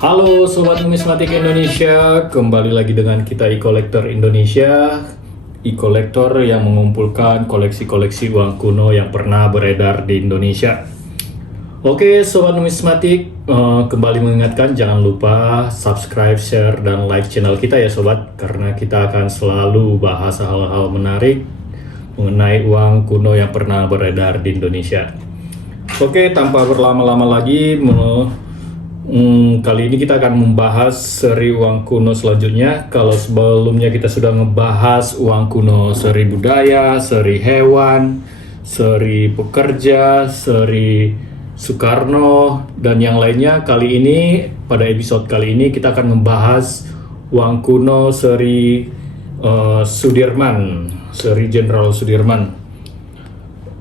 Halo Sobat Numismatik Indonesia, kembali lagi dengan kita e-collector Indonesia, e-collector yang mengumpulkan koleksi-koleksi uang kuno yang pernah beredar di Indonesia. Oke Sobat Numismatik, kembali mengingatkan jangan lupa subscribe, share, dan like channel kita ya Sobat, karena kita akan selalu bahas hal-hal menarik mengenai uang kuno yang pernah beredar di Indonesia. Oke, tanpa berlama-lama lagi, kali ini kita akan membahas seri uang kuno selanjutnya. Kalau sebelumnya kita sudah ngebahas uang kuno seri budaya, seri hewan, seri pekerja, seri Soekarno, dan yang lainnya, kali ini pada episode kali ini kita akan membahas uang kuno seri Sudirman, seri Jenderal Sudirman.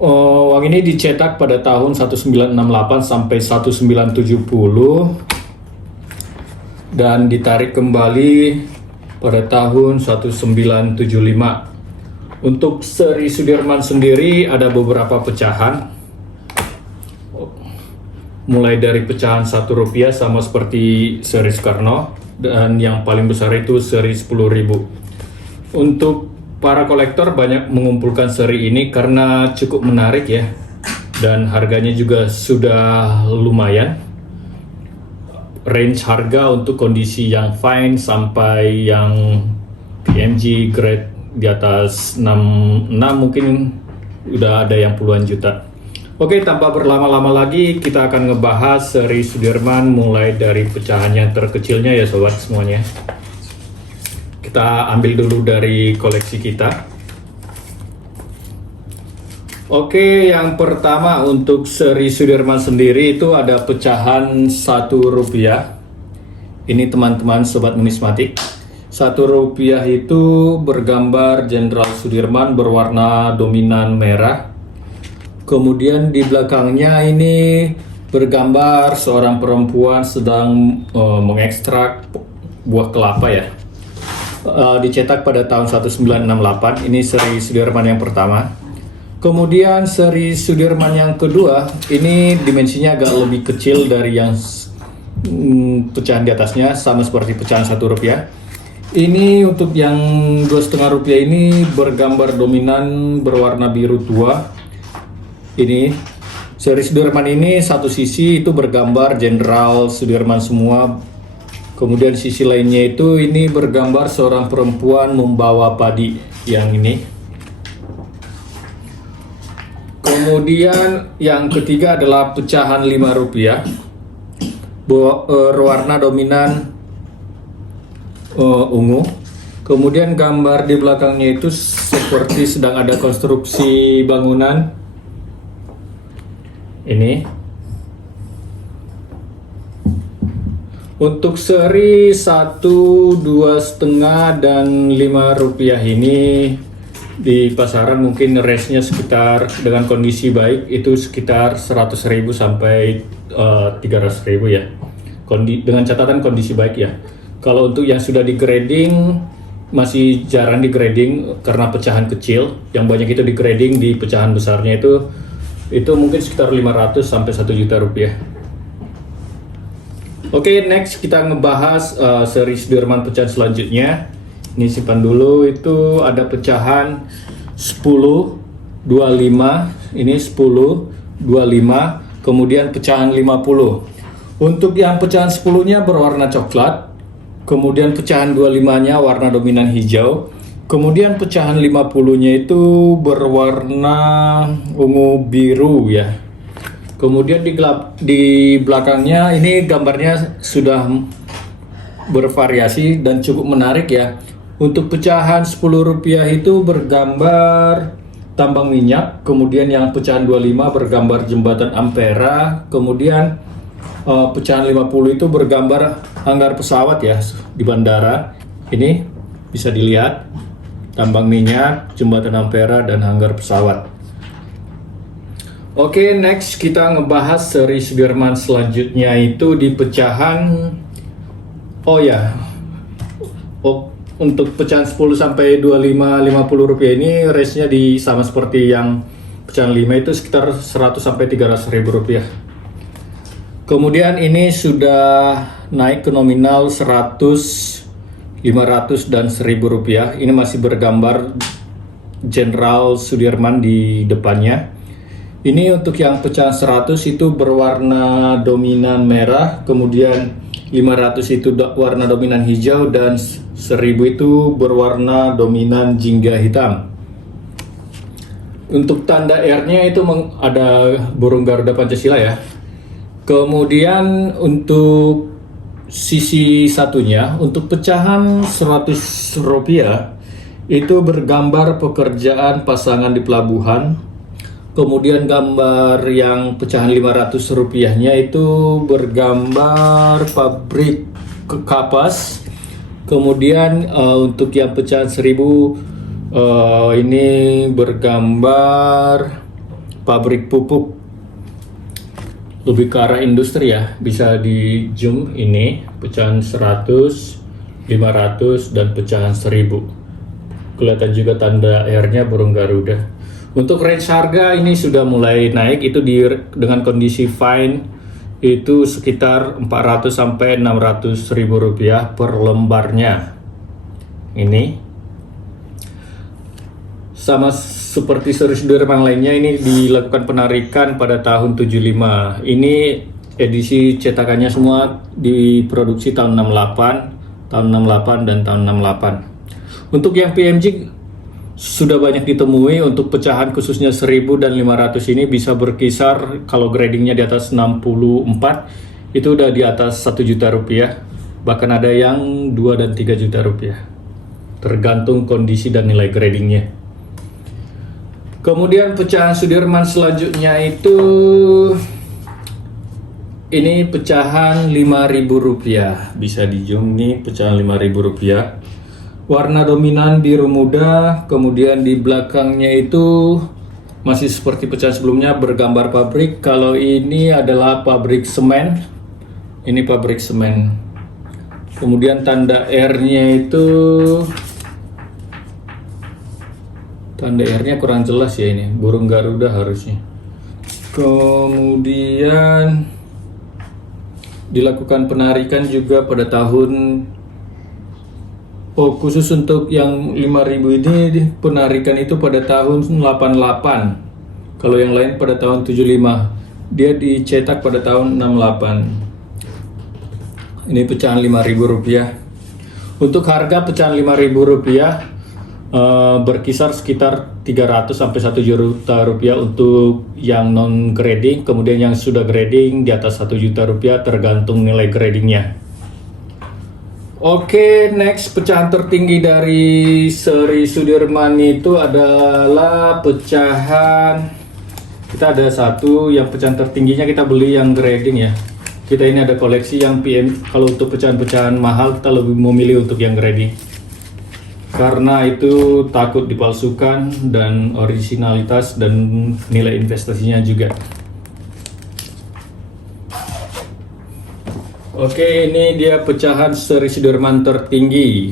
Uang ini dicetak pada tahun 1968 sampai 1970 dan ditarik kembali pada tahun 1975. Untuk seri Sudirman sendiri ada beberapa pecahan, mulai dari pecahan Rp1 sama seperti seri Soekarno, dan yang paling besar itu seri 10.000. Untuk para kolektor banyak mengumpulkan seri ini karena cukup menarik ya, dan harganya juga sudah lumayan. Range harga untuk kondisi yang fine sampai yang PMG grade di atas 6 mungkin udah ada yang puluhan juta. Oke, tanpa berlama-lama lagi kita akan ngebahas seri Sudirman mulai dari pecahan yang terkecilnya ya sobat semuanya. Kita ambil dulu dari koleksi kita. Oke, yang pertama untuk seri Sudirman sendiri itu ada pecahan Rp1. Ini teman-teman sobat numismatik. Rp1 itu bergambar Jenderal Sudirman berwarna dominan merah. Kemudian di belakangnya ini bergambar seorang perempuan sedang mengekstrak buah kelapa ya. Dicetak pada tahun 1968. Ini seri Sudirman yang pertama. Kemudian seri Sudirman yang kedua, ini dimensinya agak lebih kecil dari yang pecahan di atasnya, sama seperti pecahan Rp1. Ini untuk yang Rp2,5 ini bergambar dominan berwarna biru tua. Ini seri Sudirman ini satu sisi itu bergambar Jenderal Sudirman semua. Kemudian sisi lainnya itu ini bergambar seorang perempuan membawa padi yang ini. Kemudian yang ketiga adalah pecahan Rp5 berwarna dominan ungu. Kemudian gambar di belakangnya itu seperti sedang ada konstruksi bangunan. Ini. Untuk seri 1, 2,5 dan Rp5 ini di pasaran mungkin range-nya sekitar dengan kondisi baik itu sekitar 100.000 sampai 300.000 ya. Dengan catatan kondisi baik ya. Kalau untuk yang sudah di grading masih jarang di grading karena pecahan kecil. Yang banyak itu di grading di pecahan besarnya itu mungkin sekitar 500 sampai 1 juta rupiah. Oke, next kita ngebahas seri Sudirman pecahan selanjutnya. Ini simpan dulu, itu ada pecahan 10, 25, ini 10, 25, kemudian pecahan 50. Untuk yang pecahan 10-nya berwarna coklat, kemudian pecahan 25-nya warna dominan hijau, kemudian pecahan 50-nya itu berwarna ungu biru ya. Kemudian di belakangnya ini gambarnya sudah bervariasi dan cukup menarik ya. Untuk pecahan Rp10 itu bergambar tambang minyak, kemudian yang pecahan 25 bergambar jembatan Ampera, kemudian pecahan 50 itu bergambar hanggar pesawat ya di bandara. Ini bisa dilihat tambang minyak, jembatan Ampera dan hanggar pesawat. Oke, next kita ngebahas seri Sudirman selanjutnya itu di pecahan untuk pecahan 10 sampai 25 50 rupiah ini range-nya di sama seperti yang pecahan 5 itu sekitar 100 sampai 300 ribu rupiah. Kemudian ini sudah naik ke nominal 100, 500 dan 1000 rupiah. Ini masih bergambar Jenderal Sudirman di depannya. Ini untuk yang pecahan 100 itu berwarna dominan merah, kemudian 500 itu warna dominan hijau, dan 1000 itu berwarna dominan jingga hitam. Untuk tanda R-nya itu ada burung Garuda Pancasila ya. Kemudian untuk sisi satunya, untuk pecahan 100 rupiah itu bergambar pekerjaan pasangan di pelabuhan. Kemudian gambar yang pecahan 500 rupiahnya itu bergambar pabrik kapas. Kemudian untuk yang pecahan 1000 ini bergambar pabrik pupuk, lebih ke arah industri ya. Bisa di zoom, ini pecahan 100, 500 dan pecahan 1000. Kelihatan juga tanda R-nya burung Garuda. Untuk range harga ini sudah mulai naik, itu dengan kondisi fine itu sekitar 400 sampai 600 ribu rupiah per lembarnya. Ini sama seperti seri Sudirman lainnya, ini dilakukan penarikan pada tahun 75. Ini edisi cetakannya semua diproduksi tahun 68, tahun 68 dan tahun 68. Untuk yang PMG sudah banyak ditemui. Untuk pecahan khususnya 1000 dan 500 ini bisa berkisar, kalau gradingnya di atas 64 itu udah di atas 1 juta rupiah, bahkan ada yang 2 dan 3 juta rupiah, tergantung kondisi dan nilai gradingnya. Kemudian pecahan Sudirman selanjutnya itu ini pecahan 5.000 rupiah. Bisa di zoom nih, pecahan 5.000 rupiah. Warna dominan biru muda, kemudian di belakangnya itu masih seperti pecahan sebelumnya bergambar pabrik. Kalau ini adalah pabrik semen. Ini pabrik semen. Kemudian tanda R-nya itu, tanda R-nya kurang jelas ya, ini burung Garuda harusnya. Kemudian dilakukan penarikan juga pada tahun, khusus untuk yang 5.000 ini penarikan itu pada tahun 88. Kalau yang lain pada tahun 75. Dia dicetak pada tahun 68. Ini pecahan 5.000 rupiah. Untuk harga pecahan 5.000 rupiah berkisar sekitar 300 sampai 1 juta rupiah untuk yang non grading, kemudian yang sudah grading di atas 1 juta rupiah tergantung nilai gradingnya. Oke, next pecahan tertinggi dari seri Sudirman itu adalah pecahan, kita ada satu yang pecahan tertingginya kita beli yang grading ya. Kita ini ada koleksi yang PM. Kalau untuk pecahan-pecahan mahal kita lebih memilih untuk yang grading, karena itu takut dipalsukan dan originalitas dan nilai investasinya juga. Oke, ini dia pecahan seri Sudirman tertinggi.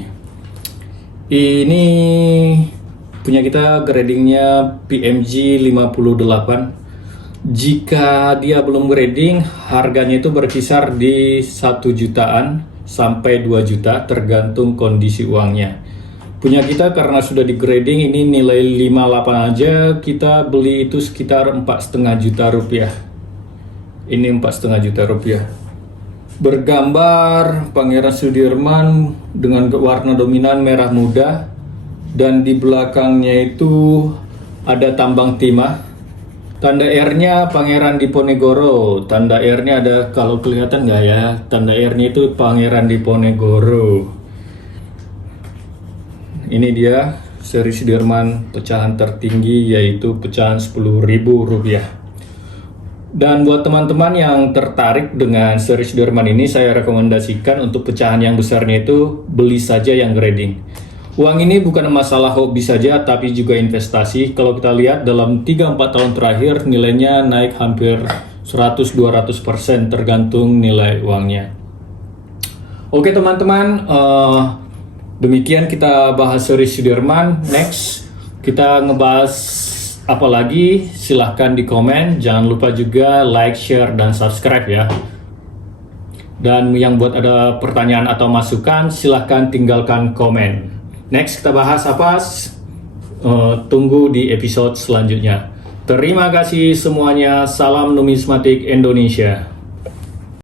Ini punya kita gradingnya PMG 58. Jika dia belum grading, harganya itu berkisar di 1 jutaan sampai 2 juta tergantung kondisi uangnya. Punya kita karena sudah di grading, ini nilai 58 aja kita beli itu sekitar 4,5 juta rupiah. Ini 4,5 juta rupiah. Bergambar Pangeran Sudirman dengan warna dominan merah muda, dan di belakangnya itu ada tambang timah. Tanda R-nya Pangeran Diponegoro. Tanda R-nya ada, kalau kelihatan nggak ya, tanda R-nya itu Pangeran Diponegoro. Ini dia seri Sudirman pecahan tertinggi, yaitu pecahan 10.000 rupiah. Dan buat teman-teman yang tertarik dengan seri Sudirman ini, saya rekomendasikan untuk pecahan yang besarnya itu beli saja yang grading. Uang ini bukan masalah hobi saja, tapi juga investasi. Kalau kita lihat dalam 3-4 tahun terakhir nilainya naik hampir 100-200% tergantung nilai uangnya. Oke teman-teman, demikian kita bahas seri Sudirman. Next, kita ngebahas apa lagi? Silahkan di komen. Jangan lupa juga like, share, dan subscribe ya. Dan yang buat ada pertanyaan atau masukan, silahkan tinggalkan komen. Next kita bahas apa? Tunggu di episode selanjutnya. Terima kasih semuanya. Salam numismatik Indonesia.